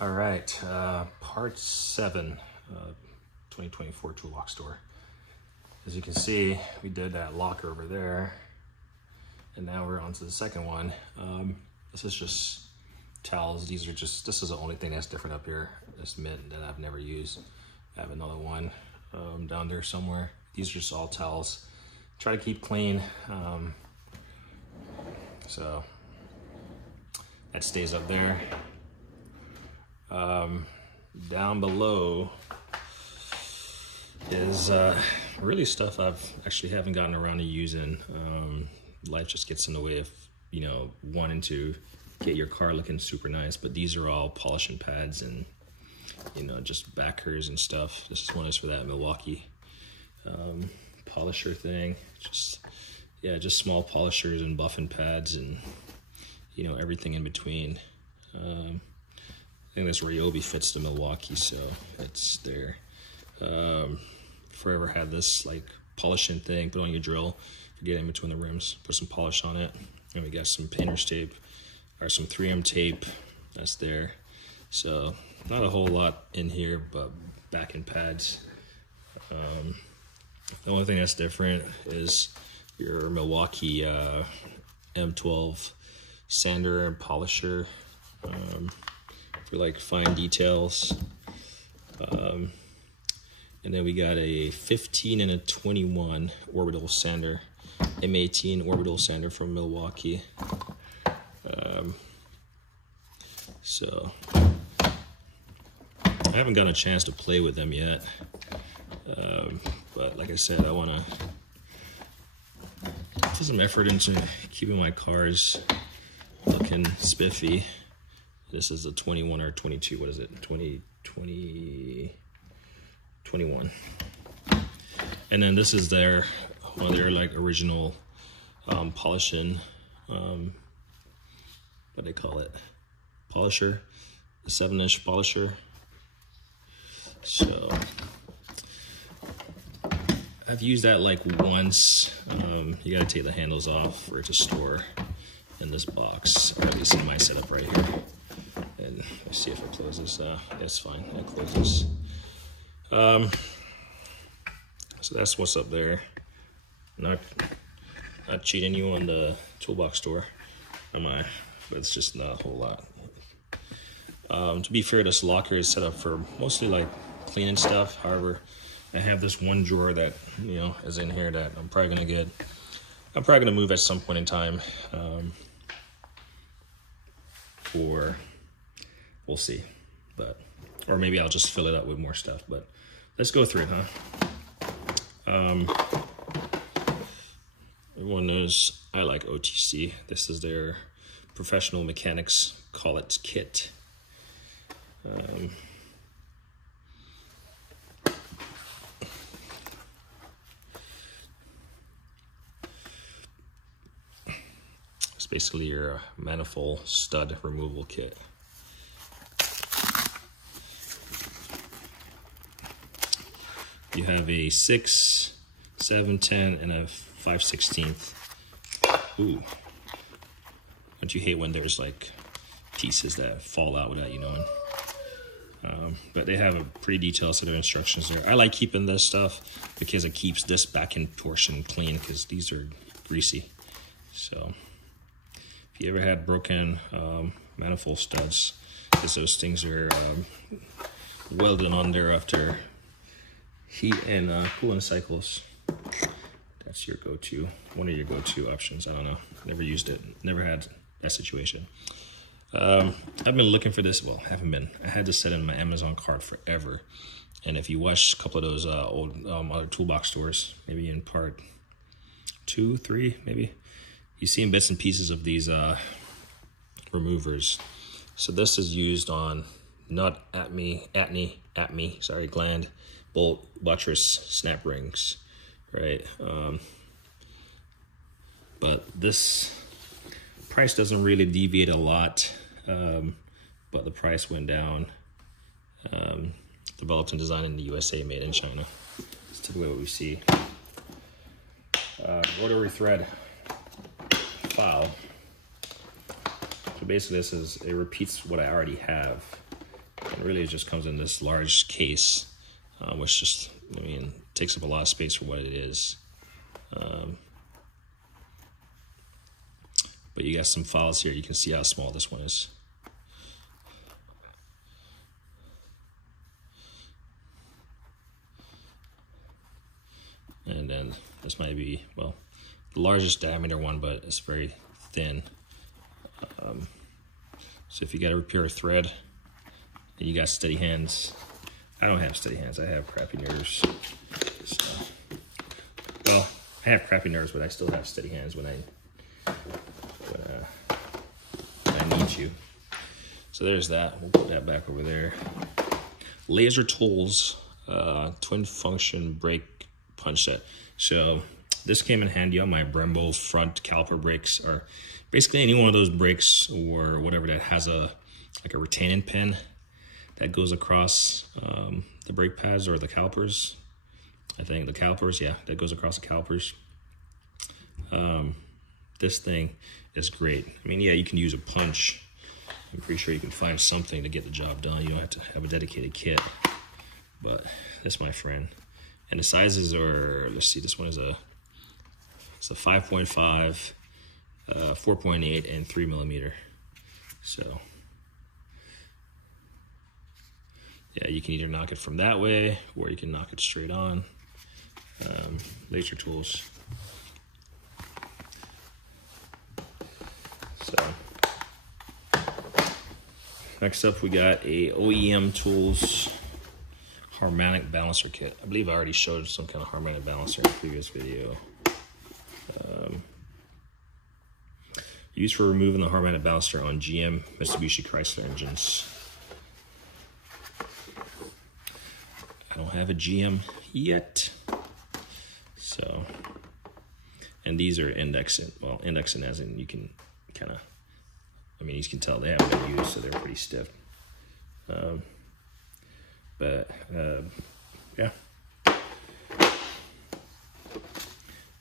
All right, part 7, 2024 Toolbox Store. As you can see, we did that locker over there, and now we're on to the second one. This is just towels. This is the only thing that's different up here. This mint that I've never used. I have another one down there somewhere. These are just all towels. Try to keep clean. So that stays up there. Down below is really stuff I've actually haven't gotten around to using. Life just gets in the way of, wanting to get your car looking super nice, but these are all polishing pads and, just backers and stuff. This is one is for that Milwaukee polisher thing. Just small polishers and buffing pads and, everything in between. I think this Ryobi fits the Milwaukee, so it's there. Forever had this like polishing thing, put on your drill, get in between the rims, put some polish on it. And we got some painter's tape, or some 3M tape, that's there. So not a whole lot in here, but backing pads. The only thing that's different is your Milwaukee M12 sander and polisher. For like fine details. And then we got a 15 and a 21 orbital sander, M18 orbital sander from Milwaukee. So I haven't gotten a chance to play with them yet. But like I said, I want to put some effort into keeping my cars looking spiffy. This is a 21 or 22, what is it? 21. And then this is one of their like original polishing, what they call it? Polisher, the 7-inch polisher. So I've used that like once. You gotta take the handles off for it to store in this box, or at least in my setup right here. And let's see if it closes. That's fine, it closes. So that's what's up there. Not cheating you on the Toolbox Store, am I? But it's just not a whole lot. To be fair, this locker is set up for mostly like cleaning stuff. However, I have this one drawer that is in here that I'm probably gonna move at some point in time. We'll see, or maybe I'll just fill it up with more stuff, but let's go through it, huh? Everyone knows I like OTC. This is their Professional Mechanics Call It kit. It's basically your manifold stud removal kit. You have a 6, 7, 10, and a 5/16. Ooh. Don't you hate when there's like pieces that fall out without you knowing? But they have a pretty detailed set of instructions there. I like keeping this stuff because it keeps this back end portion clean, because these are greasy. So if you ever had broken manifold studs, because those things are welded on there after heat and cooling cycles. That's your go-to, one of your go-to options. I don't know, never used it, never had that situation. I've been looking for this, well, haven't been. I had this set in my Amazon cart forever. And if you watch a couple of those old other Toolbox Stores, maybe in part 2, 3, maybe, you've seen bits and pieces of these removers. So this is used on nut, gland, bolt, buttress, snap rings, right? But this price doesn't really deviate a lot, but the price went down. Developed and designed in the USA, made in China. That's typically what we see. Rotary thread file. So basically it repeats what I already have. And really, it just comes in this large case, which just, I mean, takes up a lot of space for what it is. But you got some files here. You can see how small this one is. And then this might be, well, the largest diameter one, but it's very thin. So if you got to repair a thread and you got steady hands, I don't have steady hands, I have crappy nerves. So, well, I have crappy nerves, but I still have steady hands when I need you. So there's that. We'll put that back over there. Laser Tools twin function brake punch set. So this came in handy on my Brembo front caliper brakes, or basically any one of those brakes or whatever that has like a retaining pin that goes across the brake pads or the calipers. I think the calipers, yeah, that goes across the calipers. This thing is great. I mean, yeah, you can use a punch. I'm pretty sure you can find something to get the job done. You don't have to have a dedicated kit, but this, my friend. And the sizes are, let's see, this one is it's a 5.5, 4.8, and 3mm. So, yeah, you can either knock it from that way, or you can knock it straight on. Laser Tools. So, next up we got a OEM Tools harmonic balancer kit. I believe I already showed some kind of harmonic balancer in a previous video. Used for removing the harmonic balancer on GM, Mitsubishi, Chrysler engines. I don't have a GM yet. So, and these are indexing. Well, indexing as in you can kind of, I mean, you can tell they haven't been used, so they're pretty stiff. Yeah.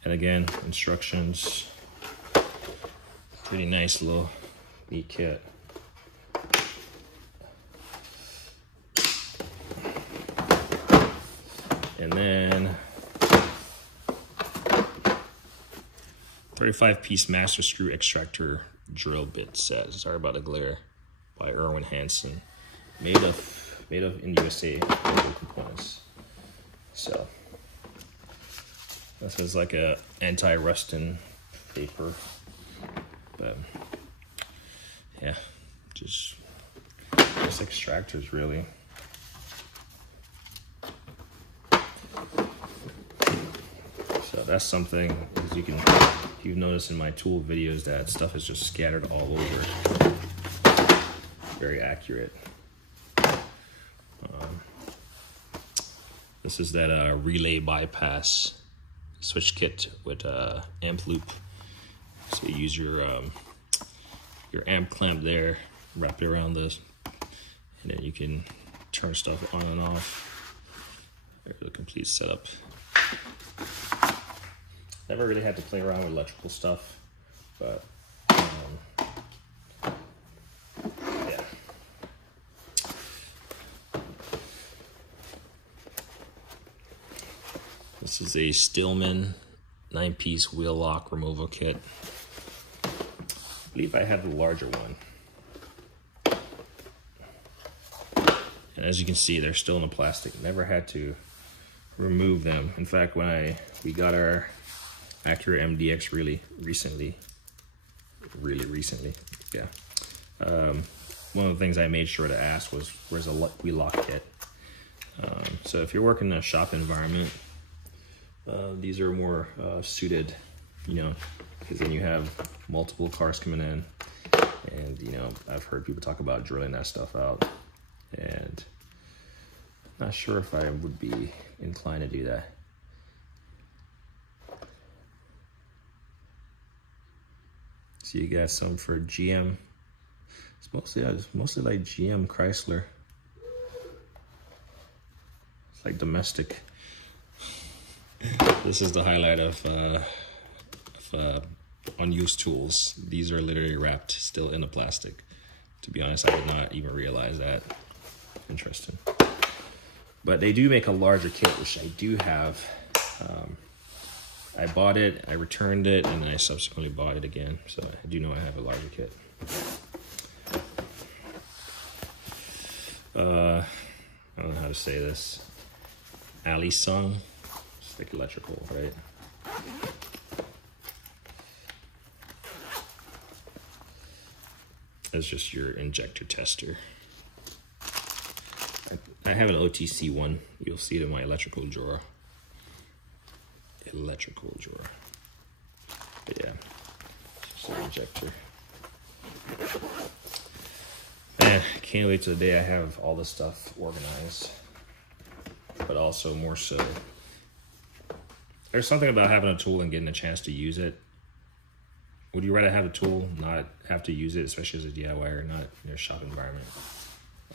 And again, instructions. Pretty nice little neat kit. And then 35-piece master screw extractor drill bit set. Sorry about the glare. By Irwin Hansen. Made in USA components. So this is like a anti-rusting paper. But yeah, just extractors really. So that's something, as you've noticed in my tool videos, that stuff is just scattered all over. Very accurate. This is that relay bypass switch kit with amp loop. So you use your amp clamp there, wrap it around this, and then you can turn stuff on and off. There's the complete setup. Never really had to play around with electrical stuff, but yeah. This is a Stillman 9-piece wheel lock removal kit. I believe I have the larger one. And as you can see, they're still in the plastic. Never had to remove them. In fact, when we got our Acura MDX really recently, yeah. One of the things I made sure to ask was, where's a wheel lock kit? So if you're working in a shop environment, these are more suited, you know, because then you have multiple cars coming in, and you know, I've heard people talk about drilling that stuff out, and I'm not sure if I would be inclined to do that. So you got some for GM. It's mostly like GM, Chrysler. It's like domestic. This is the highlight of unused tools. These are literally wrapped still in the plastic. To be honest, I did not even realize that. interesting. But they do make a larger kit, which I do have. I bought it, I returned it, and I subsequently bought it again. So I do know I have a larger kit. I don't know how to say this. Alisong. It's like electrical, right? That's just your injector tester. I have an OTC one. You'll see it in my electrical drawer. But yeah, just an injector. Man, can't wait till the day I have all this stuff organized. But also more so, there's something about having a tool and getting a chance to use it. Would you rather have a tool, not have to use it, especially as a DIYer, not in your shop environment?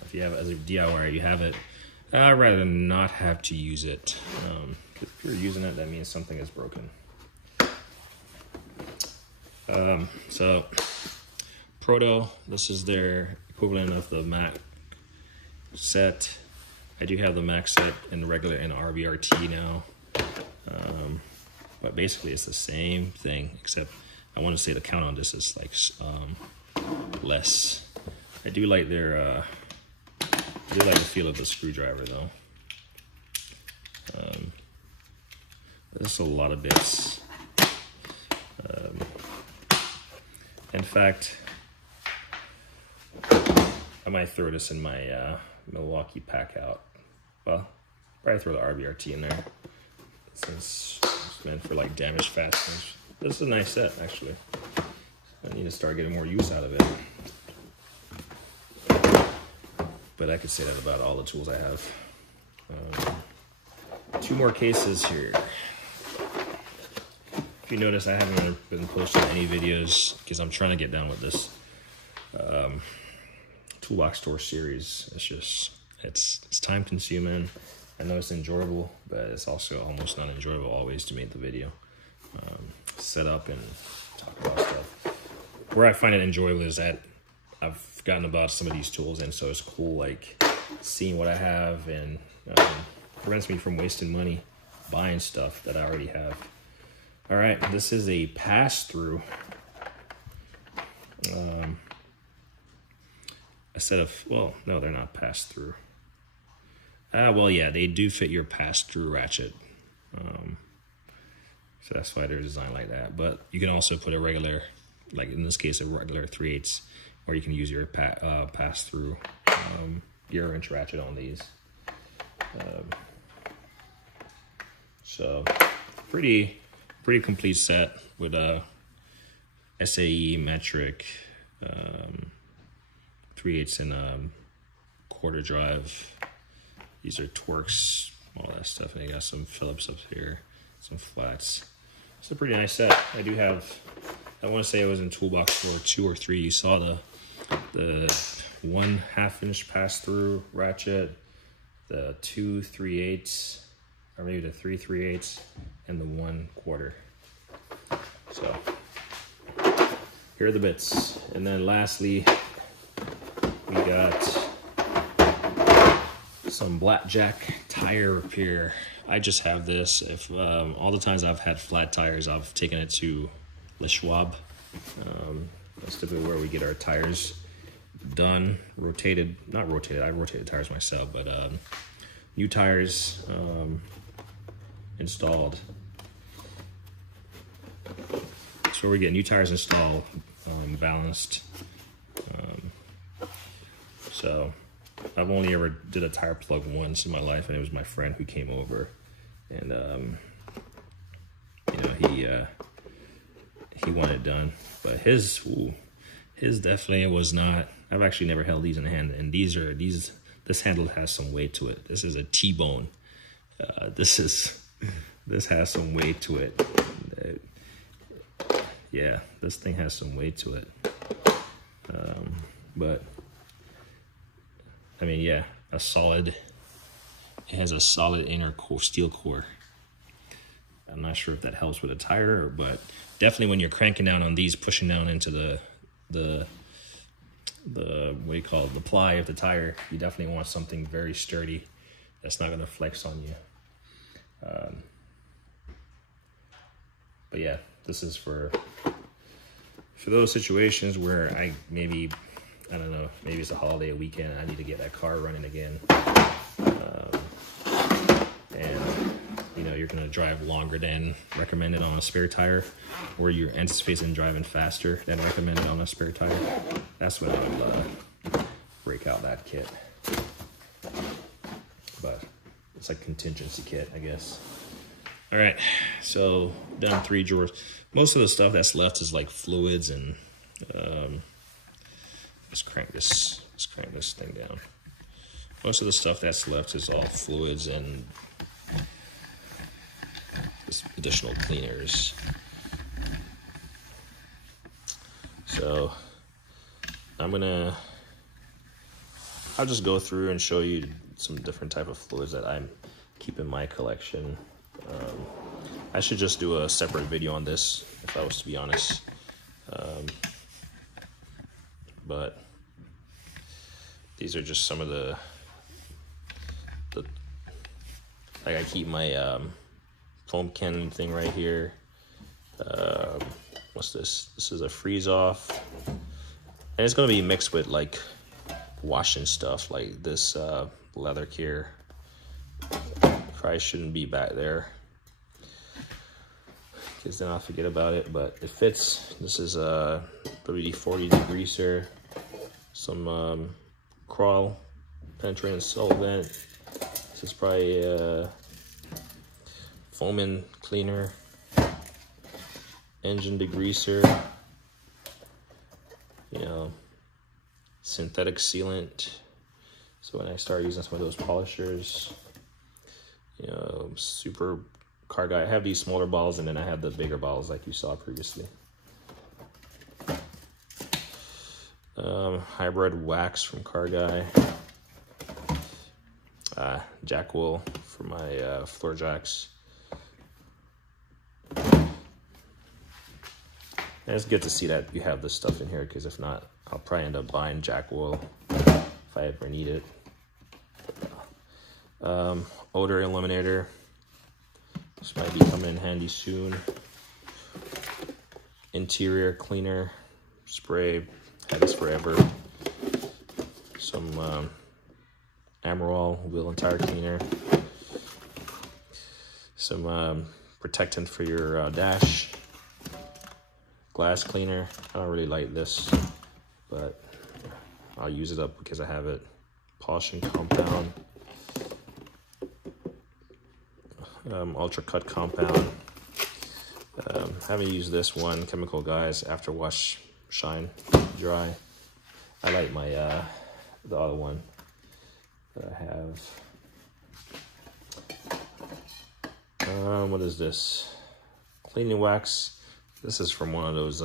If you have it as a DIYer, you have it. I'd rather not have to use it. Because if you're using it, that means something is broken. So, Proto, this is their equivalent of the Mac set. I do have the Mac set in regular and RBRT now. But basically it's the same thing, except I want to say the count on this is like less. I do like their I do like the feel of the screwdriver though. There's a lot of bits. In fact, I might throw this in my Milwaukee pack out. Well, probably throw the RBRT in there since it's meant for like damage fasteners. This is a nice set, actually. I need to start getting more use out of it. But I could say that about all the tools I have. 2 more cases here. If you notice, I haven't been posting any videos because I'm trying to get down with this Toolbox Store series. It's just, it's time consuming. I know it's enjoyable, but it's also almost not enjoyable always to make the video. Set up and talk about stuff. Where I find it enjoyable is that I've forgotten about some of these tools, and so it's cool like seeing what I have, and prevents me from wasting money buying stuff that I already have. All right, this is a pass-through. A set of, well, no, they're not pass-through. Well, yeah, they do fit your pass-through ratchet. So that's why they're designed like that. But you can also put a regular, like in this case, a regular 3/8, or you can use your pass-through gear wrench ratchet on these. So pretty complete set with a SAE metric 3/8 and quarter drive. These are Torx, all that stuff, and they got some Phillips up here, some flats. It's a pretty nice set. I do have, I want to say it was in Toolbox Store 2 or 3. You saw the 1 1/2-inch pass-through ratchet, the 2 3/8, or maybe the 3 3/8, and the 1 1/4. So here are the bits. And then lastly, we got some Blackjack tire repair. I just have this. If all the times I've had flat tires, I've taken it to Le Schwab. That's typically where we get our tires done, rotated, not rotated, I rotated tires myself, but new tires installed. That's where we get new tires installed, balanced. So I've only ever did a tire plug once in my life, and it was my friend who came over, and you know, he wanted it done, but his definitely was not. I've actually never held these in hand, and this handle has some weight to it. This is a T-bone. This has some weight to it. Yeah, this thing has some weight to it. But I mean, yeah, it has a solid inner core, steel core. I'm not sure if that helps with a tire, but definitely when you're cranking down on these, pushing down into the what do you call it, the ply of the tire, you definitely want something very sturdy that's not going to flex on you. But yeah, this is for those situations where I don't know, maybe it's a holiday, a weekend, I need to get that car running again. And you know, you're gonna drive longer than recommended on a spare tire, or you're anticipating driving faster than recommended on a spare tire. That's when I would break out that kit. But it's like contingency kit, I guess. All right, so done 3 drawers. Most of the stuff that's left is like fluids and let's crank this thing down. Most of the stuff that's left is all fluids and just additional cleaners. So I'll just go through and show you some different type of fluids that I keep in my collection. I should just do a separate video on this if I was to be honest. But these are just some of the like I keep my foam cannon thing right here. What's this? This is a freeze off, and it's gonna be mixed with like washing stuff like this leather care. Probably shouldn't be back there because then I'll forget about it, but it fits. This is a WD-40 degreaser, some crawl penetrating solvent. This is probably a foaming cleaner, engine degreaser, you know, synthetic sealant. So when I start using some of those polishers, you know, super car guy. I have these smaller bottles and then I have the bigger bottles like you saw previously. Hybrid wax from Car Guy. Jack wool for my floor jacks. And it's good to see that you have this stuff in here, because if not, I'll probably end up buying jack wool if I ever need it. Odor eliminator. This might be coming in handy soon. Interior cleaner spray. Had this forever. Some Emerald wheel and tire cleaner. Some protectant for your dash. Glass cleaner. I don't really like this, but I'll use it up because I have it. Polishing compound. Ultra cut compound. Haven't used this one. Chemical Guys After Wash Shine Dry. I like my the other one that I have. What is this? Cleaning wax. This is from one of those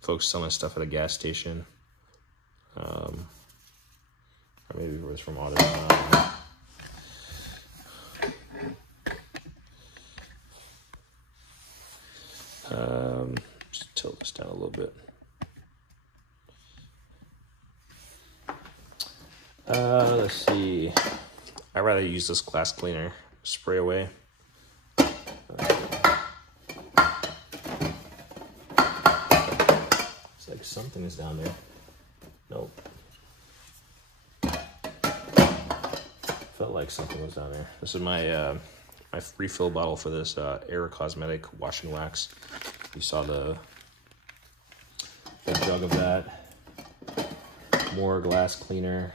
folks selling stuff at a gas station. Or maybe it was from Auto. Just tilt this down a little bit. Let's see. I'd rather use this glass cleaner. Spray away. It's like something is down there. Nope. Felt like something was down there. This is my my refill bottle for this Air Cosmetic washing wax. You saw the jug of that. More glass cleaner.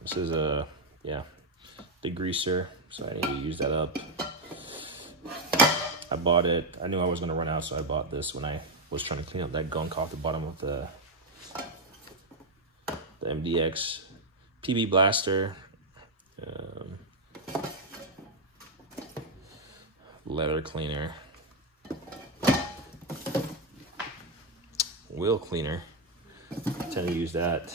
This is a degreaser, so I need to use that up. I bought it. I knew I was gonna run out, so I bought this when I was trying to clean up that gunk off the bottom of the MDX. PB Blaster. Leather cleaner. Wheel cleaner. I tend to use that.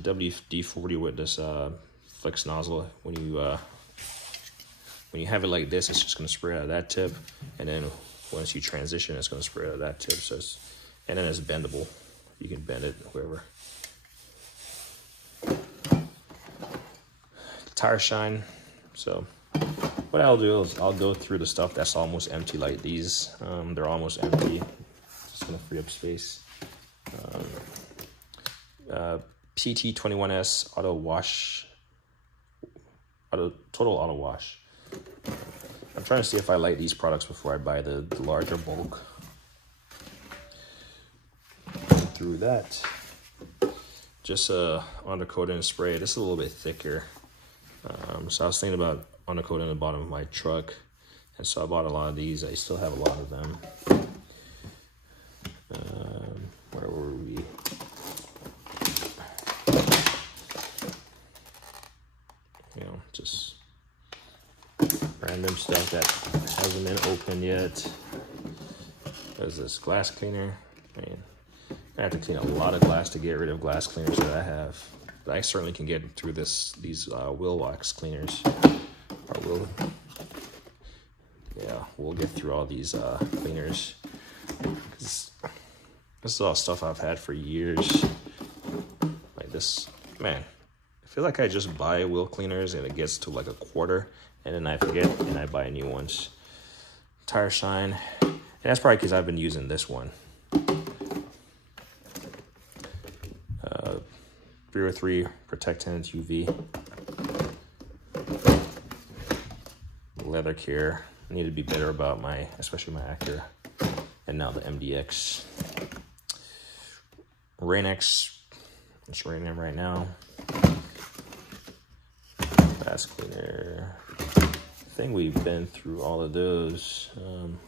WD-40 with this flex nozzle when you when you have it like this, it's just going to spray out of that tip, and then once you transition, it's going to spray out of that tip. So and then it's bendable. You can bend it wherever. Tire shine. So what I'll do is I'll go through the stuff that's almost empty, like these. They're almost empty. Just gonna free up space. PT21S auto wash, total auto wash. I'm trying to see if I like these products before I buy the larger bulk. Through that, just undercoating and spray. This is a little bit thicker. So I was thinking about undercoating the bottom of my truck, and so I bought a lot of these. I still have a lot of them. Where were we? You know, just random stuff that hasn't been opened yet. There's this glass cleaner. I mean, I have to clean a lot of glass to get rid of glass cleaners that I have. But I certainly can get through these wheel wax cleaners. Or we'll get through all these cleaners. This is all stuff I've had for years. Like this, man. I feel like I just buy wheel cleaners and it gets to like a quarter, and then I forget and I buy new ones. Tire shine, and that's probably because I've been using this one. 303 Protectant UV. Leather care. I need to be better about especially my Acura. And now the MDX. Rain-X. It's raining right now. Glass cleaner. I think we've been through all of those.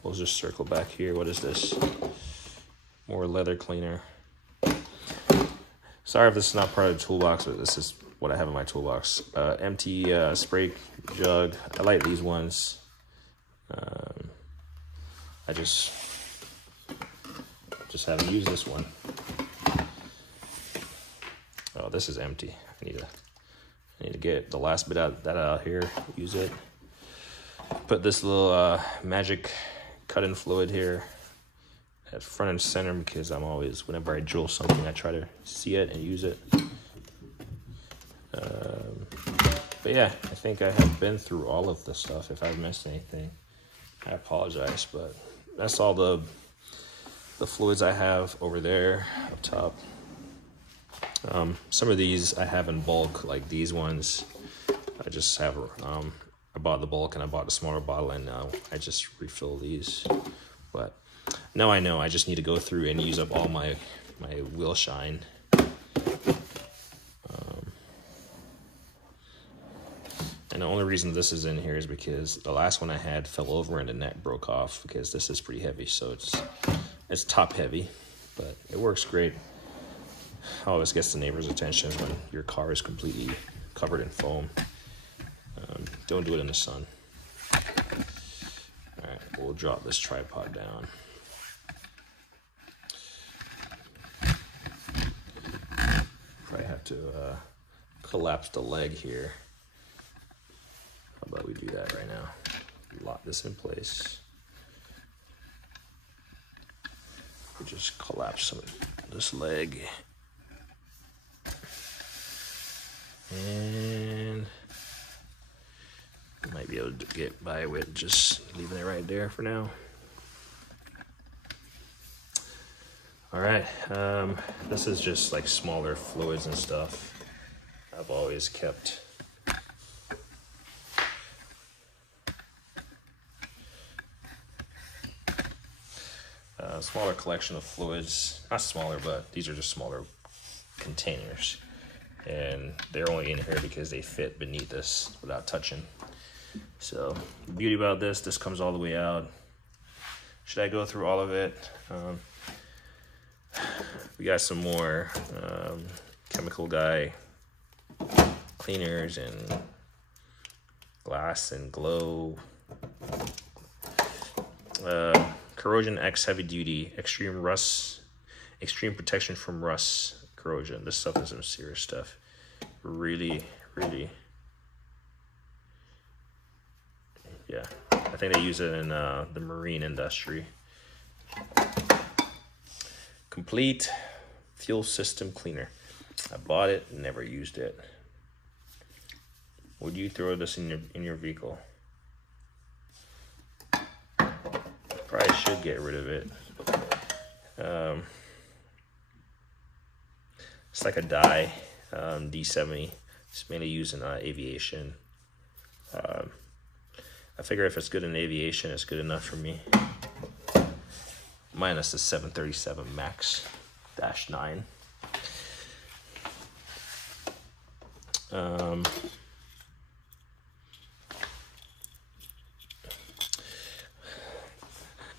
We'll just circle back here. What is this? More leather cleaner. Sorry if this is not part of the toolbox, but this is what I have in my toolbox. Empty spray jug. I like these ones. I just haven't used this one. Oh, this is empty. I need to get the last bit out here. Use it. Put this little magic cut-in fluid here at front and center, because I'm always, whenever I drill something, I try to see it and use it. But yeah, I think I have been through all of this stuff. If I've missed anything, I apologize, but that's all the fluids I have over there up top. Some of these I have in bulk, like these ones. I just have, I bought the bulk and I bought the smaller bottle, and now I just refill these. But now I know I just need to go through and use up all my wheel shine. And the only reason this is in here is because the last one I had fell over and the neck broke off, because this is pretty heavy, so it's top heavy, but it works great. Always gets the neighbor's attention when your car is completely covered in foam. Don't do it in the sun. All right, we'll drop this tripod down. Probably have to collapse the leg here. How about we do that right now? Lock this in place. We just collapse some of this leg. And might be able to get by with just leaving it right there for now. All right, this is just like smaller fluids and stuff I've always kept. Smaller collection of fluids, not smaller, but these are just smaller containers. And they're only in here because they fit beneath this without touching. So the beauty about this comes all the way out. Should I go through all of it? We got some more Chemical Guy cleaners and glass and glow. Corrosion X Heavy Duty Extreme Rust, Extreme Protection from Rust Corrosion. This stuff is some serious stuff. Really, really Yeah, I think they use it in the marine industry. Complete fuel system cleaner. I bought it, never used it. Would you throw this in your vehicle? Probably should get rid of it. It's like a dye, D70. It's mainly used in aviation. I figure if it's good in aviation, it's good enough for me. Minus the 737 MAX-9.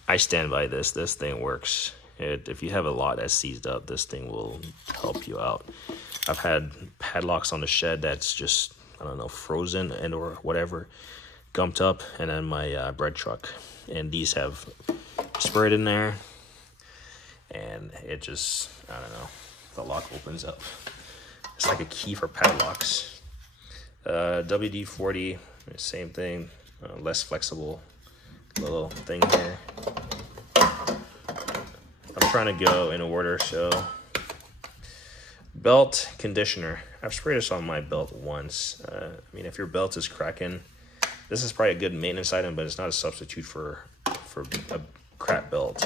I stand by this. This thing works. If you have a lot that's seized up, this thing will help you out. I've had padlocks on the shed that's just, I don't know, frozen and or whatever, gumped up, and then my bread truck. And these have sprayed in there, and it just, I don't know, the lock opens up. It's like a key for padlocks. WD-40, same thing, less flexible little thing here. I'm trying to go in order, so belt conditioner. I've sprayed this on my belt once. I mean, if your belt is cracking, this is probably a good maintenance item, but it's not a substitute for a crap belt.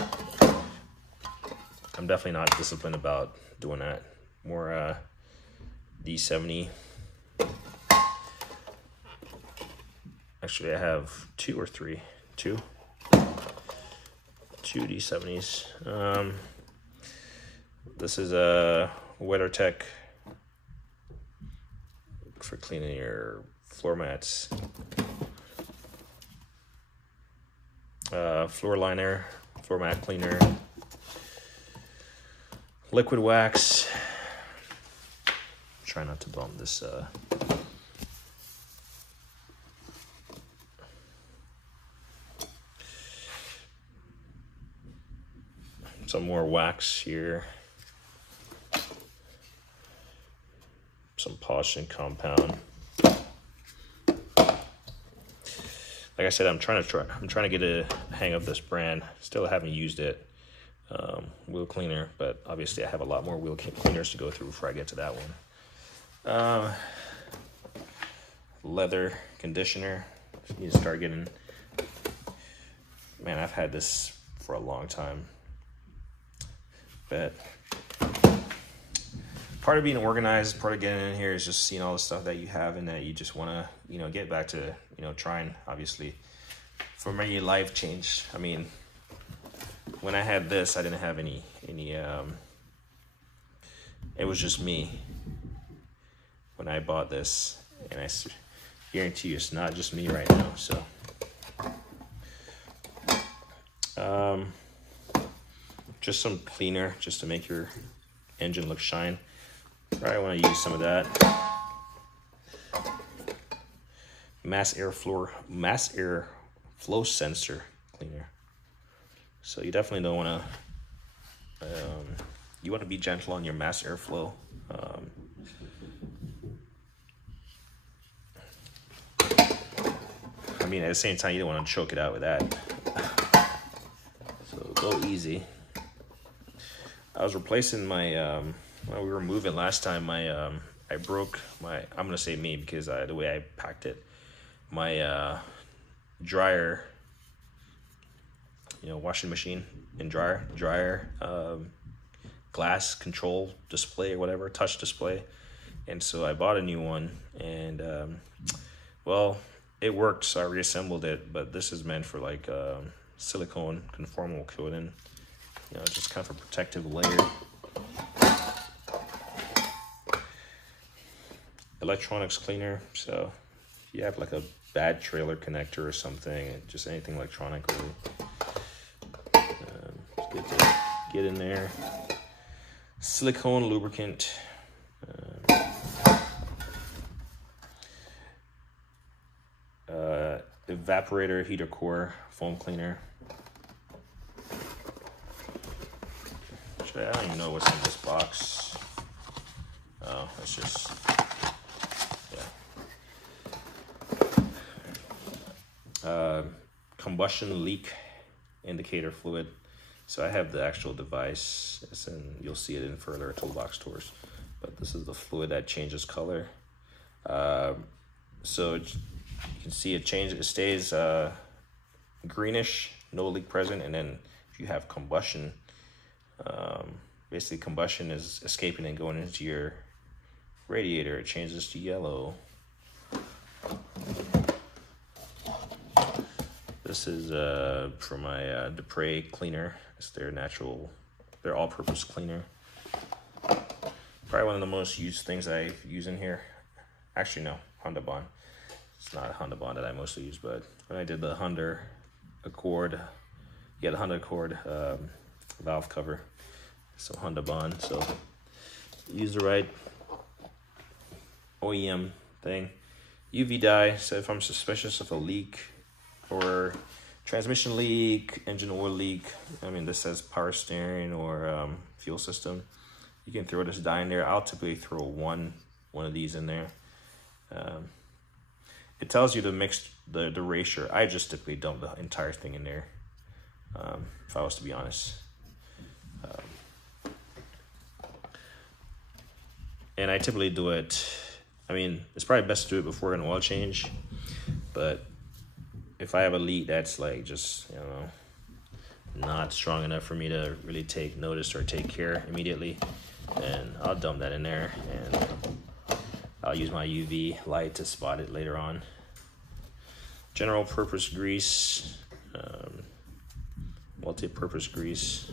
I'm definitely not disciplined about doing that. More D70. Actually, I have 2 or 3. 2 D70s. This is a WeatherTech for cleaning your floor mats. Floor liner, floor mat cleaner, liquid wax. Try not to bump this. Some more wax here. Some polishing compound. Like I said, I'm trying to get a hang of this brand. Still haven't used it. Wheel cleaner, but obviously I have a lot more wheel cleaners to go through before I get to that one. Leather conditioner. Need to start getting. Man, I've had this for a long time. But part of being organized, part of getting in here is just seeing all the stuff that you have and that you just want to, you know, get back to, you know, trying. Obviously, for me, life changed. I mean, when I had this, I didn't have any. It was just me when I bought this, and I guarantee you, it's not just me right now. So, just some cleaner just to make your engine look shine. Probably want to use some of that. Mass air flow sensor cleaner. So you definitely don't want to. You want to be gentle on your mass airflow. I mean, at the same time, you don't want to choke it out with that. So go easy. I was replacing my, when we were moving last time, I broke my, I'm going to say me because the way I packed it, my dryer, you know, washing machine and dryer, glass control display or whatever, touch display. And so I bought a new one, and well, it worked, so I reassembled it, but this is meant for like silicone conformal coating, you know, just kind of a protective layer. Electronics cleaner, so if you have like a bad trailer connector or something, just anything electronic, really, it's good to get in there. Silicone lubricant. Evaporator heater core foam cleaner. Actually, I don't even know what's in this box. Oh, it's just, combustion leak indicator fluid. So I have the actual device, and you'll see it in further toolbox tours. But this is the fluid that changes color. So you can see it changes. It stays greenish, no leak present, and then if you have combustion, basically combustion is escaping and going into your radiator. It changes to yellow. This is for my Dupre cleaner. It's their all-purpose cleaner. Probably one of the most used things I use in here. Actually, no, Honda Bond. It's not Honda Bond that I mostly use, but when I did the Honda Accord, the Honda Accord valve cover, so Honda Bond. So use the right OEM thing. UV dye. So if I'm suspicious of a leak or transmission leak, engine oil leak, I mean, this says power steering or fuel system, you can throw this dye in there. I'll typically throw one of these in there. It tells you to mix the ratio. I just typically dump the entire thing in there, if I was to be honest. And I typically do it, I mean, it's probably best to do it before an oil change, but if I have a leak that's like just, you know, not strong enough for me to really take notice or take care immediately, then I'll dump that in there, and I'll use my UV light to spot it later on. General purpose grease, multi-purpose grease.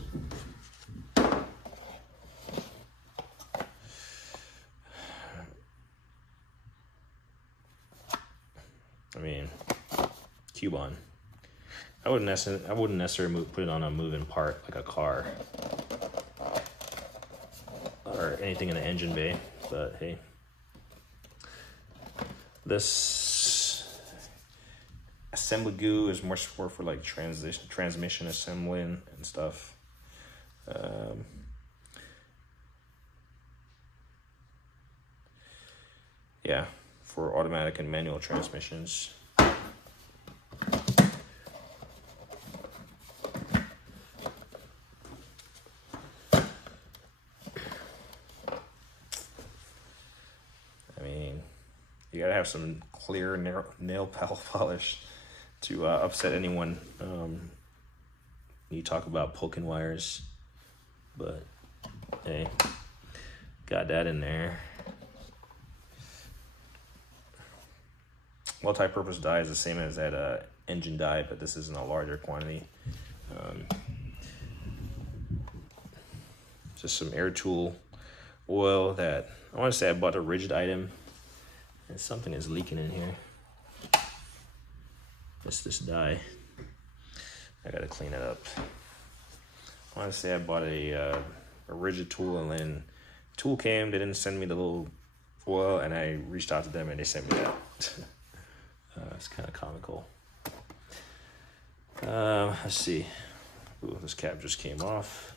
I mean, Cubon. I wouldn't necessarily put it on a moving part like a car or anything in the engine bay, but hey. This assembly goo is more for like transmission assembling and stuff. Yeah, for automatic and manual transmissions. You gotta have some clear nail polish to upset anyone. You talk about poking wires, but hey, got that in there. Multi-purpose dye is the same as that engine dye, but this is in a larger quantity. Just some air tool oil that I want to say I bought a rigid item. And something is leaking in here. It's this dye. I gotta clean it up. I want to say I bought a rigid tool, and then tool came. They didn't send me the little oil, and I reached out to them, and they sent me that. It's kind of comical. Let's see. Ooh, this cap just came off.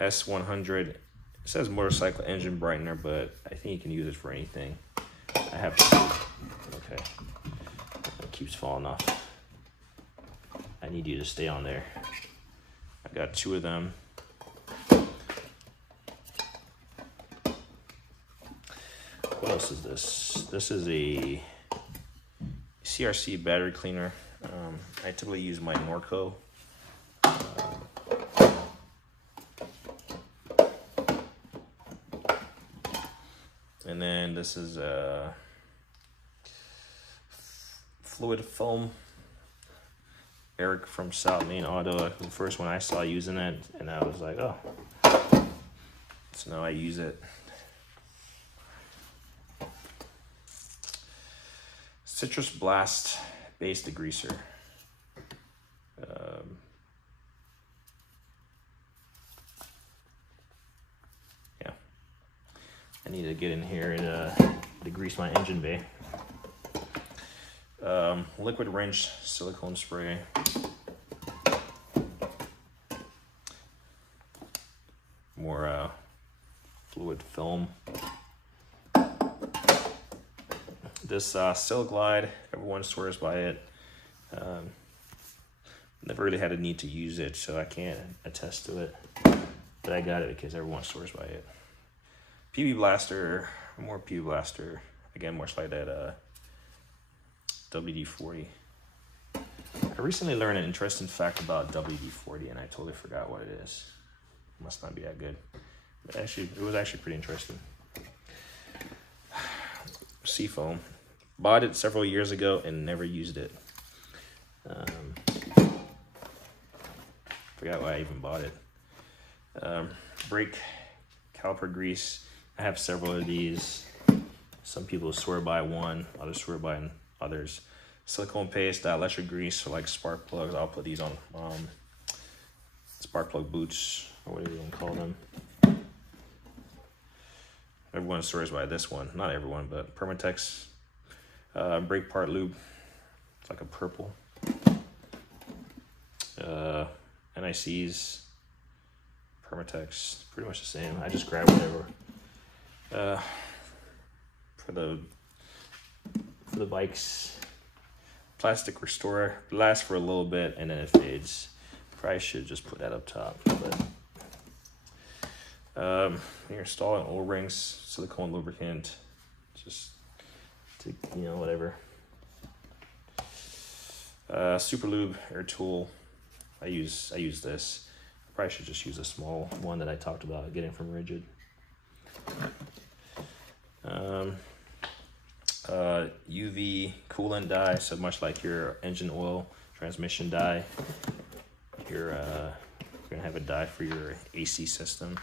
S100, it says motorcycle engine brightener, but I think you can use it for anything. I have two. Okay, it keeps falling off. I need you to stay on there. I got two of them. What else is this? This is a CRC battery cleaner. I typically use my Norco. And then this is a fluid foam. Eric from South Main Auto, the first one I saw using it, and I was like, oh. So now I use it. Citrus Blast base degreaser. Yeah. I need to get in here and degrease my engine bay. Liquid wrench silicone spray. More fluid liquid film. This Silk Glide, everyone swears by it. Never really had a need to use it, so I can't attest to it. But I got it because everyone swears by it. PB Blaster, more PB Blaster. Again, much like that WD-40. I recently learned an interesting fact about WD-40, and I totally forgot what it is. It must not be that good. But actually, it was actually pretty interesting. Seafoam. Bought it several years ago and never used it. Forgot why I even bought it. Brake caliper grease. I have several of these. Some people swear by one, others swear by others. Silicone paste, dielectric grease for like spark plugs. I'll put these on spark plug boots, or whatever you want to call them. Everyone swears by this one. Not everyone, but Permatex brake part lube. It's like a purple. NICs, Permatex, pretty much the same. I just grab whatever. For the bikes, plastic restorer. It lasts for a little bit and then it fades. Probably should just put that up top. But you're installing O-rings, silicone lubricant, just to, you know, whatever. Super Lube air tool. I use this. I probably should just use a small one that I talked about getting from Rigid. UV coolant dye, so much like your engine oil transmission dye, you're gonna have a dye for your AC system.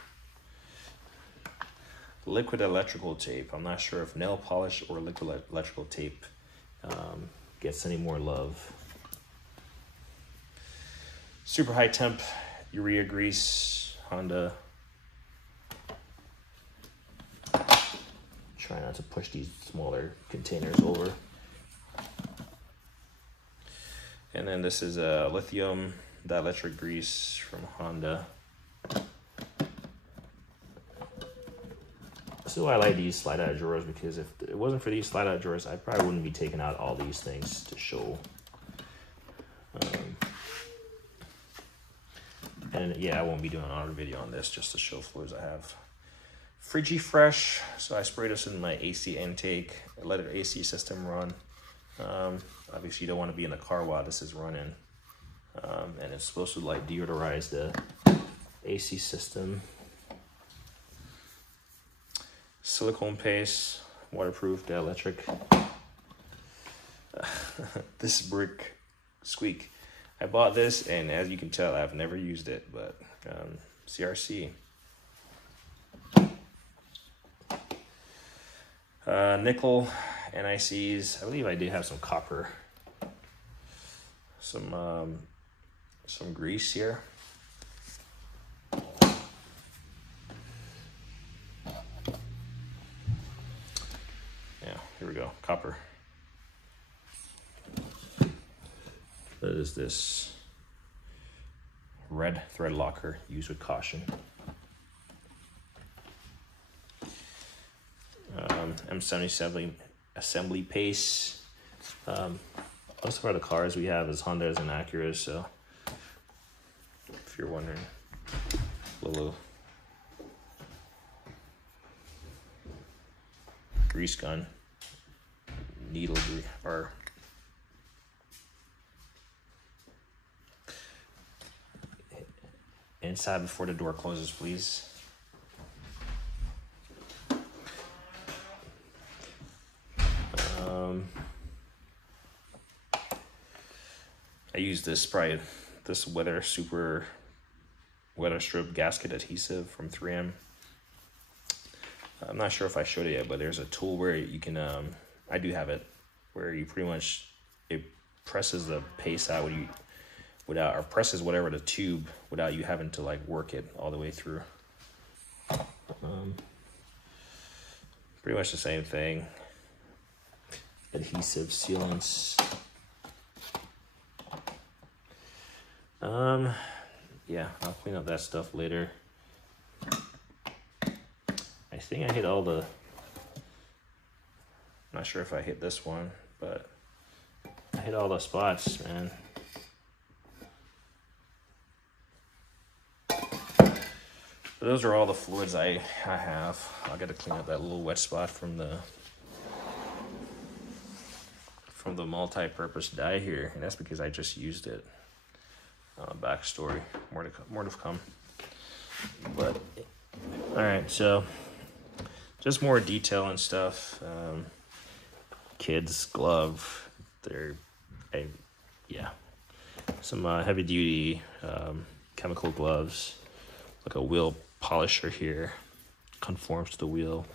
Liquid electrical tape. I'm not sure if nail polish or liquid electrical tape gets any more love. Super high temp urea grease, Honda. Try not to push these smaller containers over. And then this is a lithium dielectric grease from Honda. So I like these slide out drawers because if it wasn't for these slide out drawers, I probably wouldn't be taking out all these things to show. And yeah, I won't be doing another video on this just to show fluids I have. Frigifresh, so I spray this in my AC intake, let the AC system run. Obviously you don't want to be in the car while this is running. And it's supposed to like deodorize the AC system. Silicone paste, waterproof, dielectric. This brick squeak. I bought this, and as you can tell, I've never used it, but CRC. Nickel, NICs. I believe I do have some copper. Some grease here. Yeah, here we go, copper. What is this? Red thread locker, use with caution. M70 assembly paste. Most of the cars we have is Hondas and Acuras, so if you're wondering, little grease gun, needle grease, or inside before the door closes, please. I use this weather strip gasket adhesive from 3M. I'm not sure if I showed it yet, but there's a tool where you can, I do have it, where you pretty much, it presses the paste out or presses whatever the tube without you having to like work it all the way through. Pretty much the same thing. Adhesive sealants. Yeah, I'll clean up that stuff later. I think I hit all the, I'm not sure if I hit this one, but I hit all the spots, man. But those are all the fluids I have. I got to clean up that little wet spot from the multi-purpose dye here, and that's because I just used it. Backstory, more to come. But all right, so just more detail and stuff. Kids glove, some heavy duty chemical gloves, like a wheel polisher here, conforms to the wheel.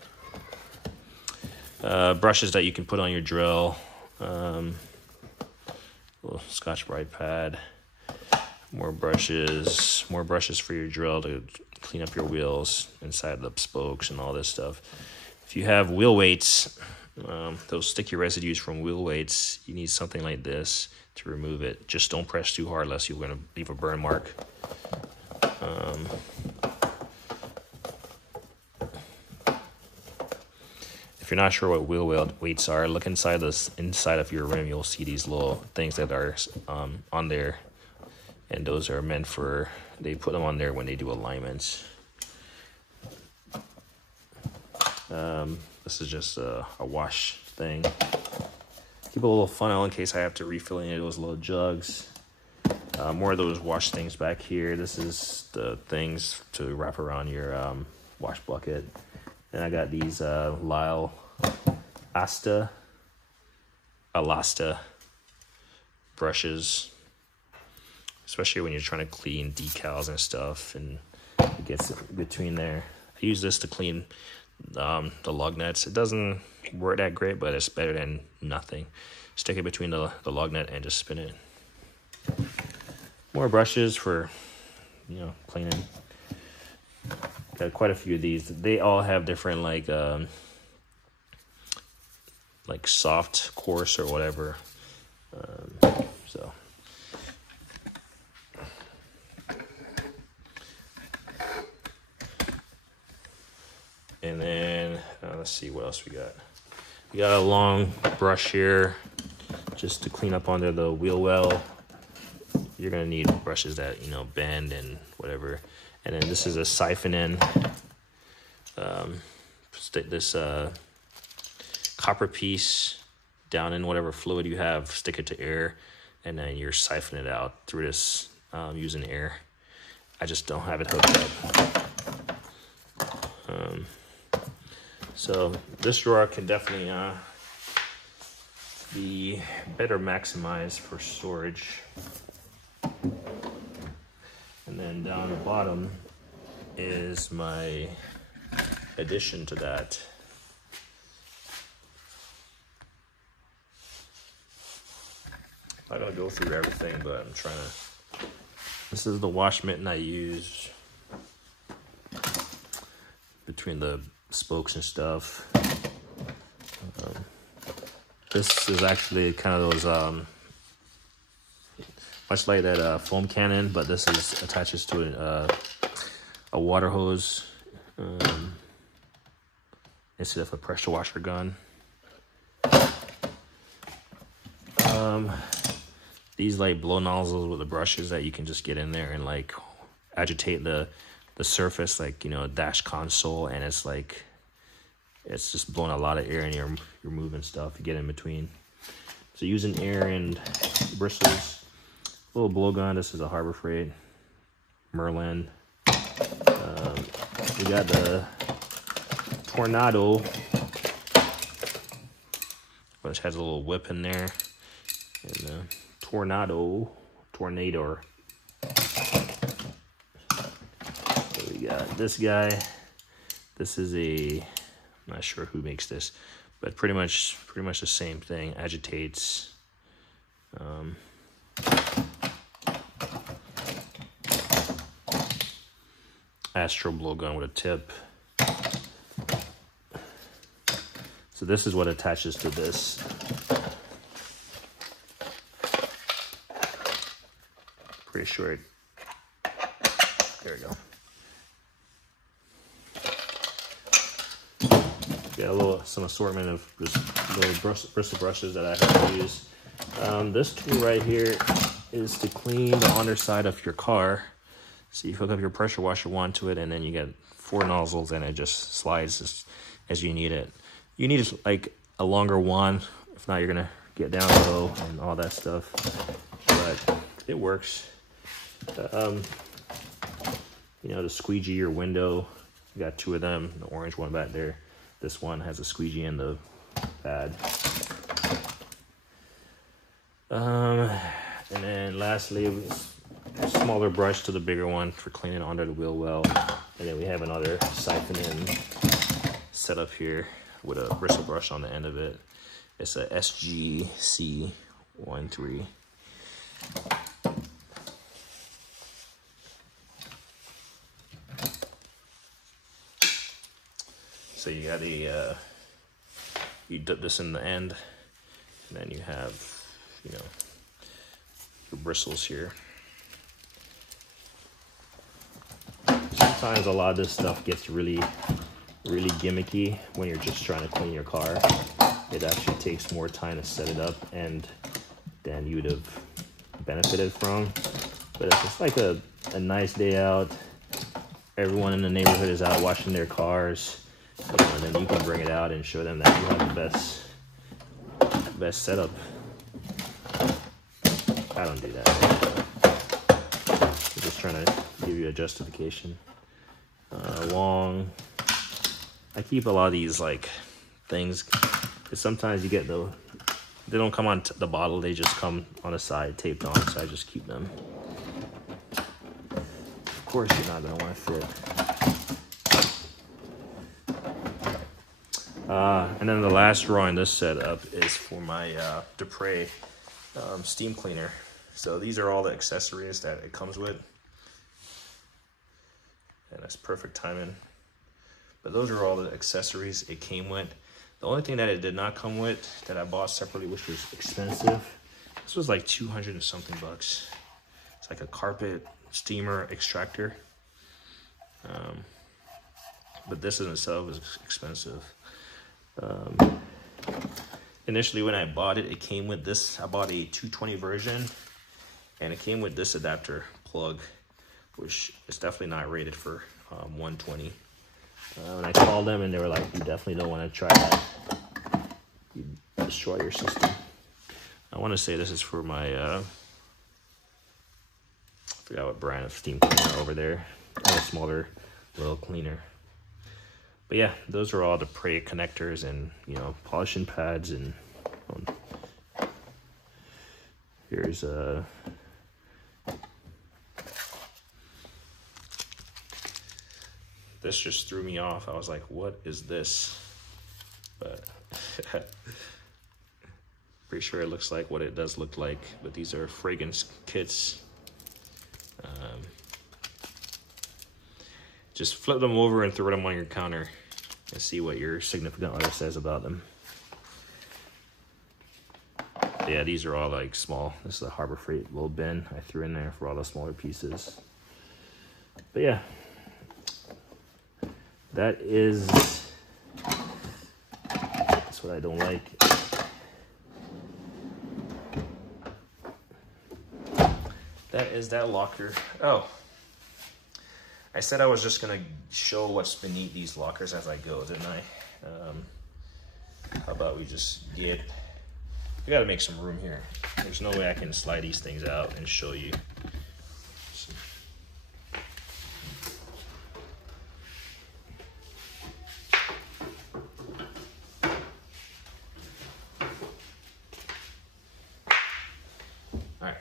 Brushes that you can put on your drill. Little Scotch-Brite pad. More brushes for your drill to clean up your wheels inside the spokes and all this stuff. If you have wheel weights, those sticky residues from wheel weights, you need something like this to remove it. Just don't press too hard, unless you're going to leave a burn mark. If you're not sure what wheel weights are, look inside of your rim. You'll see these little things that are on there, and those are meant for, they put them on there when they do alignments. This is just a wash thing. Keep a little funnel in case I have to refill any of those little jugs. More of those wash things back here. This is the things to wrap around your wash bucket. And I got these Lyle Elasta brushes, especially when you're trying to clean decals and stuff, and it gets between there. I use this to clean the lug nuts. It doesn't work that great, but it's better than nothing. Stick it between the lug nut and just spin it. More brushes for, cleaning. Got quite a few of these. They all have different like soft, coarse, or whatever. So and then let's see what else we got. We got a long brush here just to clean up under the wheel well. You're gonna need brushes that bend and whatever. And then this is a siphon in. Stick this copper piece down in whatever fluid you have, stick it to air, and then you're siphoning it out through this using air. I just don't have it hooked up. So this drawer can definitely be better maximized for storage. And then down the bottom is my addition to that. I'm not gonna go through everything, but I'm trying to. This is the wash mitten I use between the spokes and stuff. This is actually kind of those much like that foam cannon, but this is attaches to a water hose instead of a pressure washer gun. These like blow nozzles with the brushes that you can just get in there and like agitate the surface, like dash console, and it's just blowing a lot of air and you're moving stuff. You get in between. So using air and bristles. Little blowgun. This is a Harbor Freight Merlin. We got the Tornado, which has a little whip in there, and the Tornado. So we got this guy. This is I'm not sure who makes this, but pretty much the same thing. Agitates. Astro blowgun with a tip. So this is what attaches to this. Pretty sure there we go. got some assortment of just little bristle brushes that I have to use. This tool right here is to clean the underside of your car. So you hook up your pressure washer onto it, and then you get 4 nozzles, and it just slides as you need it. You need like a longer one, if not you're gonna get down low and all that stuff. But it works. You know, to squeegee your window, you got 2 of them. The orange one back there. This one has a squeegee in the pad. And then lastly, a smaller brush to the bigger one for cleaning under the wheel well. And then we have another siphoning setup here with a bristle brush on the end of it. It's a SGC13. So you got you dip this in the end, and then you have, you know, your bristles here. Sometimes a lot of this stuff gets really gimmicky when you're just trying to clean your car. It actually takes more time to set it up and than you'd have benefited from. But if it's like a nice day out, everyone in the neighborhood is out washing their cars, you know, and then you can bring it out and show them that you have the best setup. I don't do that. I'm just trying to give you a justification. I keep a lot of these like things, because sometimes you get they don't come on the bottle, they just come on the side taped on, so I just keep them. Of course you're not gonna want to fit. And then the last drawer in this setup is for my Dupre steam cleaner. So these are all the accessories that it comes with. And that's perfect timing. But those are all the accessories it came with. The only thing that it did not come with that I bought separately, which was expensive, this was like 200 and something bucks. It's like a carpet steamer extractor. But this in itself is expensive. Initially when I bought it, it came with this. I bought a 220 version, and it came with this adapter plug, which is definitely not rated for 120. And I called them and they were like, you definitely don't want to try that. You destroy your system. I want to say this is for my, I forgot what brand of steam cleaner over there. I have a smaller little cleaner. But yeah, those are all the Dupre connectors and, you know, polishing pads. And here's this just threw me off. I was like, what is this? But pretty sure it looks like what it does look like. But these are fragrance kits. Just flip them over and throw them on your counter and see what your significant other says about them. Yeah, these are all like small. This is a Harbor Freight little bin I threw in there for all the smaller pieces. But yeah, that's what I don't like. That is that locker. Oh, I said I was just gonna show what's beneath these lockers as I go, didn't I? How about we just we gotta make some room here. There's no way I can slide these things out and show you. All right,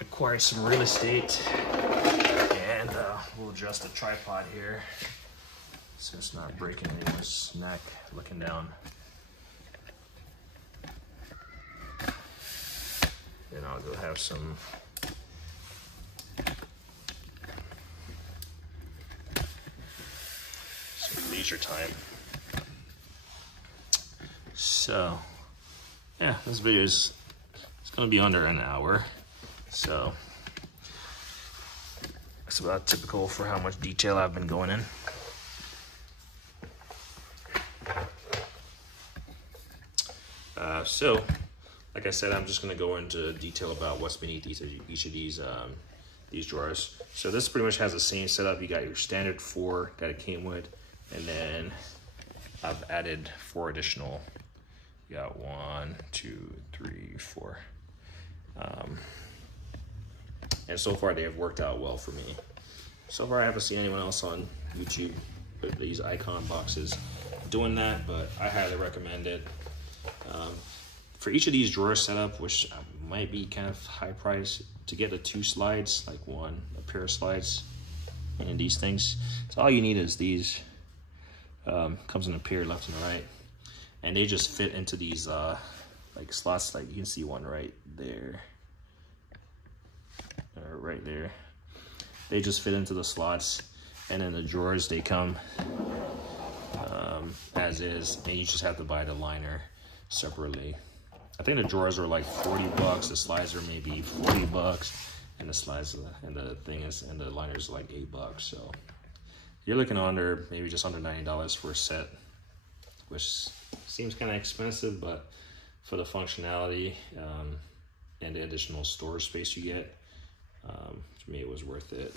acquired some real estate, and we'll adjust the tripod here so it's not breaking anyone's neck looking down. Then I'll go have some leisure time. So yeah, this video is gonna be under an hour, so it's about typical for how much detail I've been going in. So, like I said, I'm just going to go into detail about what's beneath each of these drawers. So this pretty much has the same setup. You got your standard 4 that it came with, and then I've added 4 additional. You got 1, 2, 3, 4. And so far they have worked out well for me. So far I haven't seen anyone else on YouTube with these icon boxes doing that, but I highly recommend it. For each of these drawer setup, which might be kind of high price, to get the 2 slides, like a pair of slides, and these things. So all you need is these. Comes in a pair left and right, and they just fit into these like slots. Like you can see one right there, or right there. They just fit into the slots, and then the drawers, they come as is, and you just have to buy the liner separately. I think the drawers are like 40 bucks, the slides are maybe 40 bucks, and the slides and the liners are like 8 bucks. So you're looking under, maybe just under $90 for a set, which seems kind of expensive, but for the functionality and the additional storage space you get, to me it was worth it.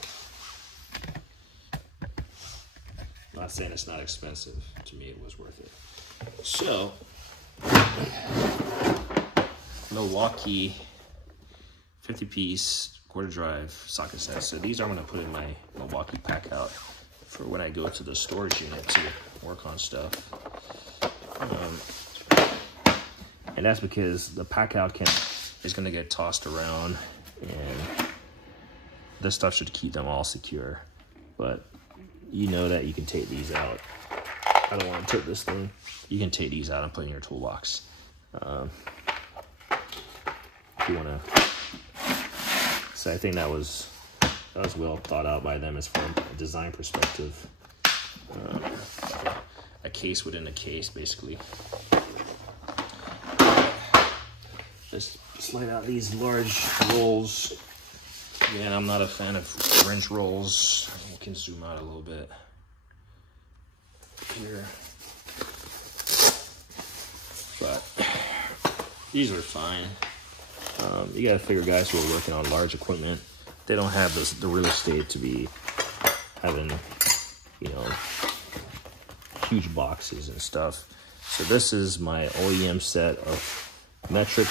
I'm not saying it's not expensive, to me it was worth it. So, Milwaukee 50-piece quarter drive socket set. So these I'm gonna put in my Milwaukee pack out for when I go to the storage unit to work on stuff. And that's because the pack out is gonna get tossed around, and this stuff should keep them all secure. But you know that you can take these out. I don't want to tip this thing. You can take these out and put in your toolbox. If you want to. So I think that was well thought out by them as from a design perspective. A case within a case, basically. Just slide out these large rolls. Yeah, I'm not a fan of wrench rolls. You can zoom out a little bit here. But these are fine. You gotta figure guys who are working on large equipment, they don't have the real estate to be having, you know, huge boxes and stuff. So this is my OEM set of metric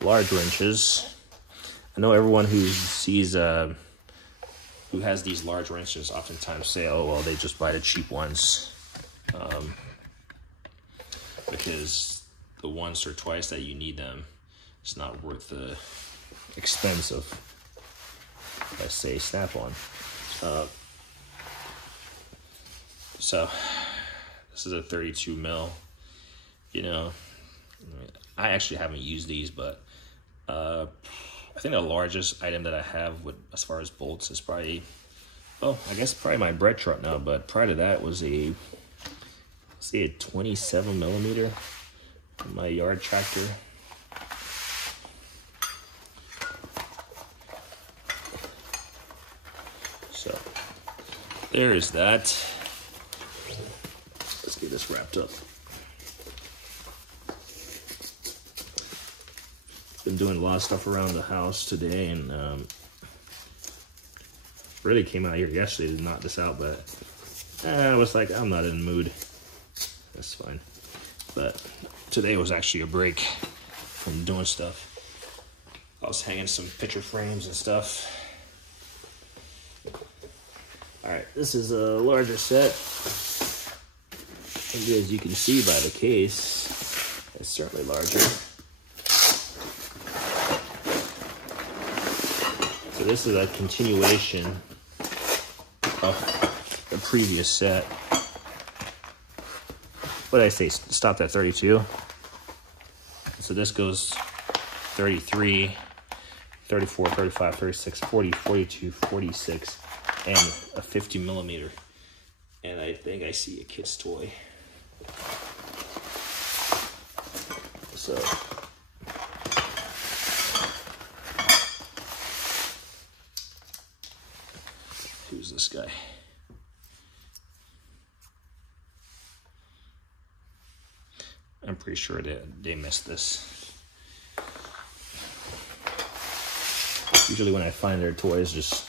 large wrenches. I know everyone who sees who has these large wrenches oftentimes say, oh well, they just buy the cheap ones, because the once or twice that you need them, it's not worth the expense of, let's say, Snap-on. So this is a 32 mil. You know, I actually haven't used these, but I think the largest item that I have with, as far as bolts, is probably, oh, I guess probably my bread truck now, but prior to that was a, say, a 27 millimeter, my yard tractor. So there is that. Let's get this wrapped up. Been doing a lot of stuff around the house today, and really came out here yesterday to knock this out, but I was like, I'm not in the mood. That's fine. But today was actually a break from doing stuff. I was hanging some picture frames and stuff. All right, this is a larger set. And as you can see by the case, it's certainly larger. So this is a continuation of the previous set. What did I say? Stopped at 32. So this goes 33, 34, 35, 36, 40, 42, 46, and a 50 millimeter. And I think I see a kid's toy. So who's this guy? pretty sure they missed this. Usually when I find their toys just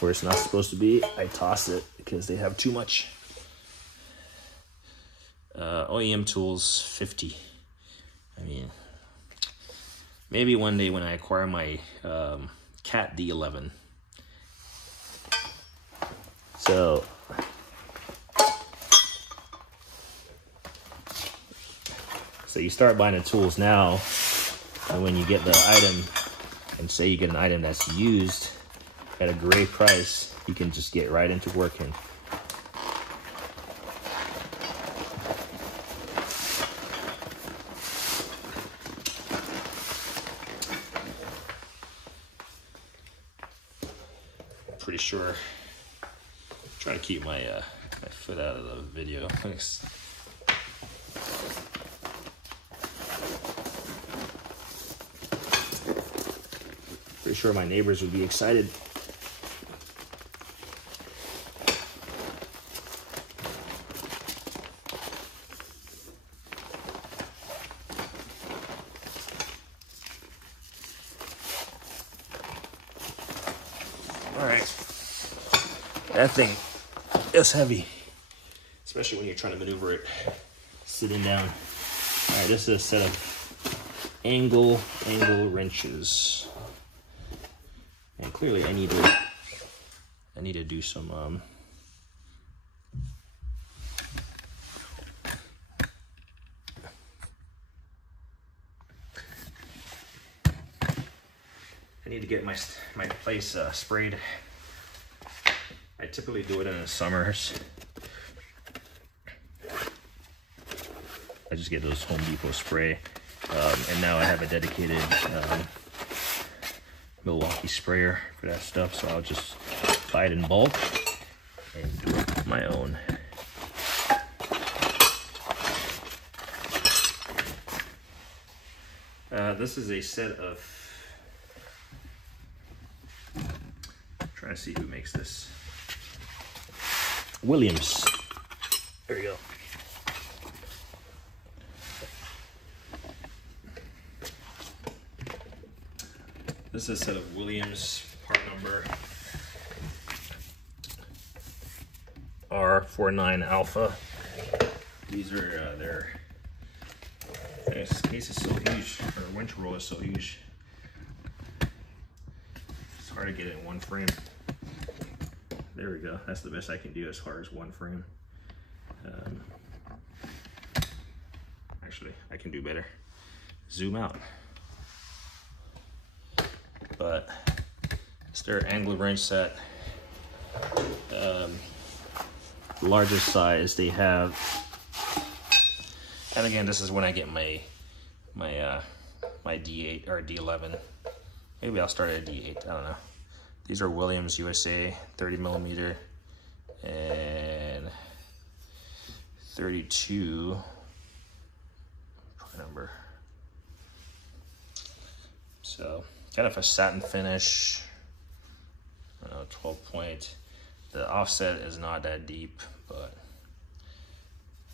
where it's not supposed to be, I toss it because they have too much. OEM Tools 50. I mean, maybe one day when I acquire my Cat D11. So you start buying the tools now, and when you get the item, and say you get an item that's used at a great price, you can just get right into working. Pretty sure. Try to keep my my foot out of the video. Thanks. Pretty sure my neighbors would be excited. All right, that thing is heavy, especially when you're trying to maneuver it sitting down. All right, this is a set of angle wrenches, and clearly I need to do some I need to get my place sprayed. I typically do it in the summers. I just get those Home Depot spray, and now I have a dedicated Milwaukee sprayer for that stuff, so I'll just buy it in bulk and do it my own. This is a set of, I'm trying to see who makes this. Williams. There you go. This is a set of Williams, part number R49 Alpha. These are their, this case is so huge, or winch roll is so huge. It's hard to get it in one frame. There we go. That's the best I can do as far as one frame. Actually, I can do better. Zoom out. But it's their angler wrench set. Largest size they have. And again, this is when I get my D8 or D11. Maybe I'll start at D8. I don't know. These are Williams USA 30mm and 32 number. So kind of a satin finish. 12 point. The offset is not that deep, but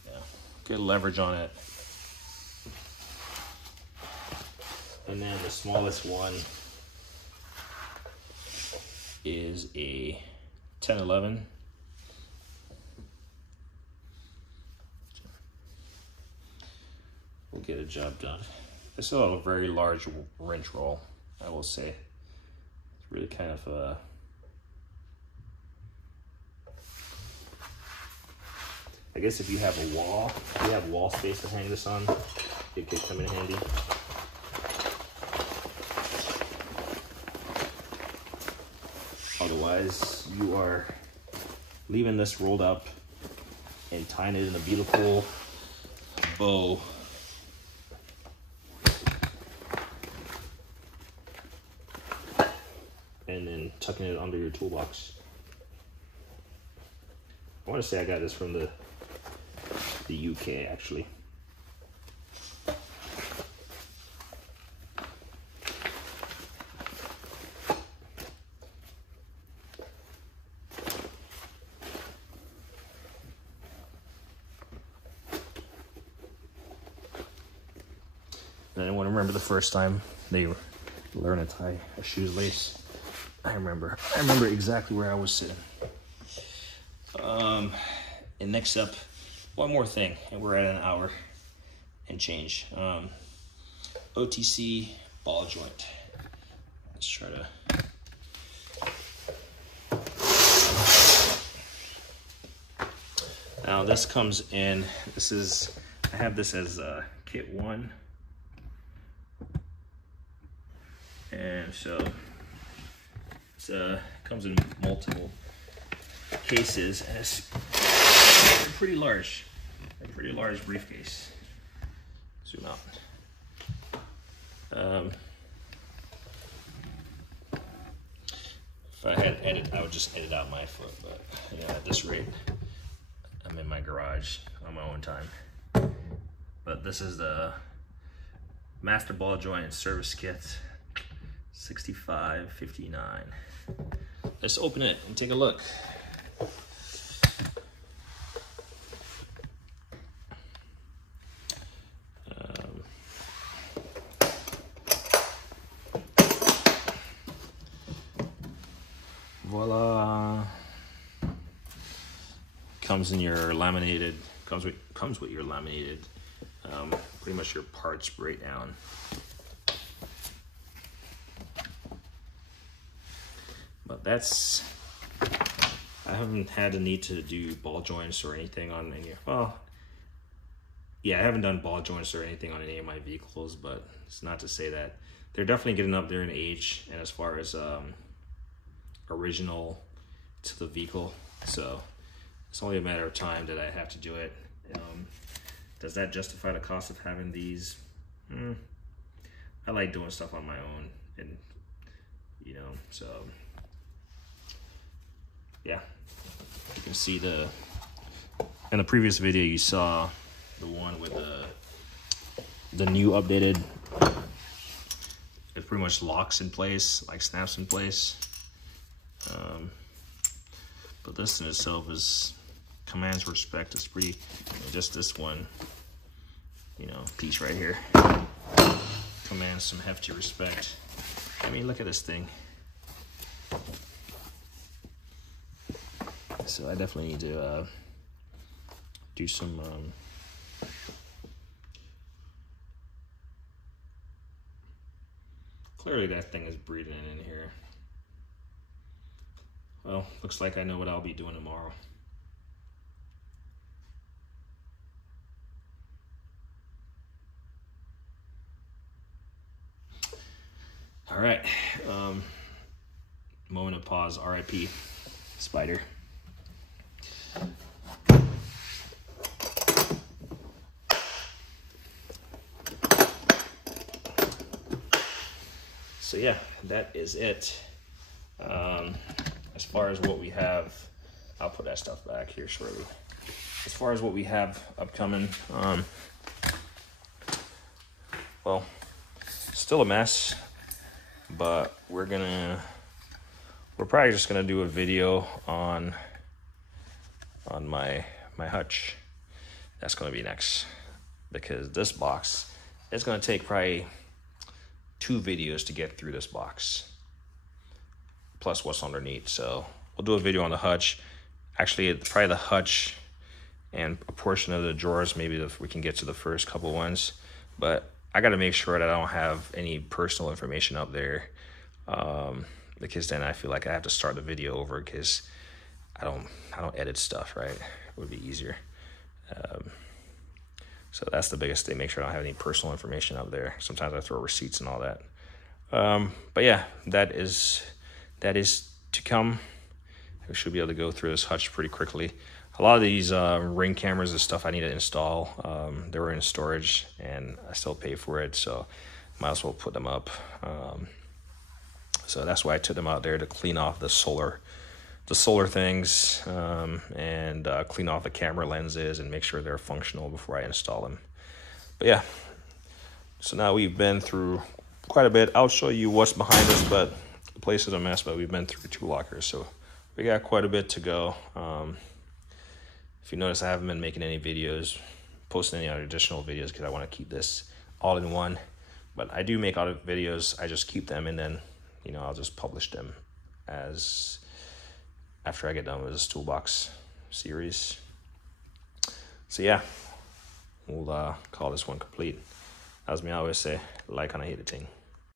yeah, good leverage on it. And then the smallest one is a 1011. We'll get a job done. This is a very large wrench roll, I will say. It's really kind of I guess if you have a wall, if you have wall space to hang this on, it could come in handy. Otherwise, you are leaving this rolled up and tying it in a beautiful bow. And then tucking it under your toolbox. I want to say I got this from the UK actually. Anyone remember the first time they learned to tie a shoelace? I remember exactly where I was sitting. And next up, one more thing, and we're at an hour and change. OTC ball joint. Let's try to. Now this comes in. I have this as kit 1, and so it comes in multiple cases, and it's a pretty large briefcase. Zoom out. If I had edit, I would just edit out my foot, but you know, at this rate, I'm in my garage on my own time. But this is the Master Ball Joint Service Kit 6559. Let's open it and take a look. Voila! Comes in your laminated. Comes with your laminated. Pretty much your parts breakdown. But that's. I haven't had the need to do ball joints or anything on any. Well, yeah, I haven't done ball joints or anything on any of my vehicles, but it's not to say that they're definitely getting up there in age, and as far as original to the vehicle, so it's only a matter of time that I have to do it. Does that justify the cost of having these? I like doing stuff on my own, and you know, so yeah. You can see in the previous video you saw the one with the new updated. It pretty much locks in place, like snaps in place. But this in itself commands respect. It's pretty, just this one, piece right here commands some hefty respect. I mean, look at this thing. So I definitely need to do some clearly that thing is breathing in here. Well, looks like I know what I'll be doing tomorrow. All right, moment of pause, RIP, Spider. So yeah, that is it. As far as what we have, I'll put that stuff back here shortly. As far as what we have upcoming, well, still a mess, but we're probably just gonna do a video on my hutch. That's gonna be next, because this box, it's gonna take probably 2 videos to get through this box, plus what's underneath. So we'll do a video on the hutch. Actually, probably the hutch and a portion of the drawers, maybe if we can get to the first couple ones. But I got to make sure that I don't have any personal information up there, because then I feel like I have to start the video over, because I don't edit stuff, right? It would be easier. So that's the biggest thing. Make sure I don't have any personal information up there. Sometimes I throw receipts and all that. But yeah, that is to come. We should be able to go through this hutch pretty quickly. A lot of these Ring cameras and stuff I need to install. They were in storage and I still pay for it, so might as well put them up. So that's why I took them out there, to clean off the solar things, and clean off the camera lenses and make sure they're functional before I install them. But yeah, so now we've been through quite a bit. I'll show you what's behind us, but the place is a mess, but we've been through 2 lockers, so we got quite a bit to go. If you notice, I haven't been making any videos, posting any other additional videos, because I want to keep this all in one. But I do make other videos. I just keep them, and then, you know, I'll just publish them as after I get done with this toolbox series. So yeah, we'll call this one complete. As me always say, like and I hate a thing.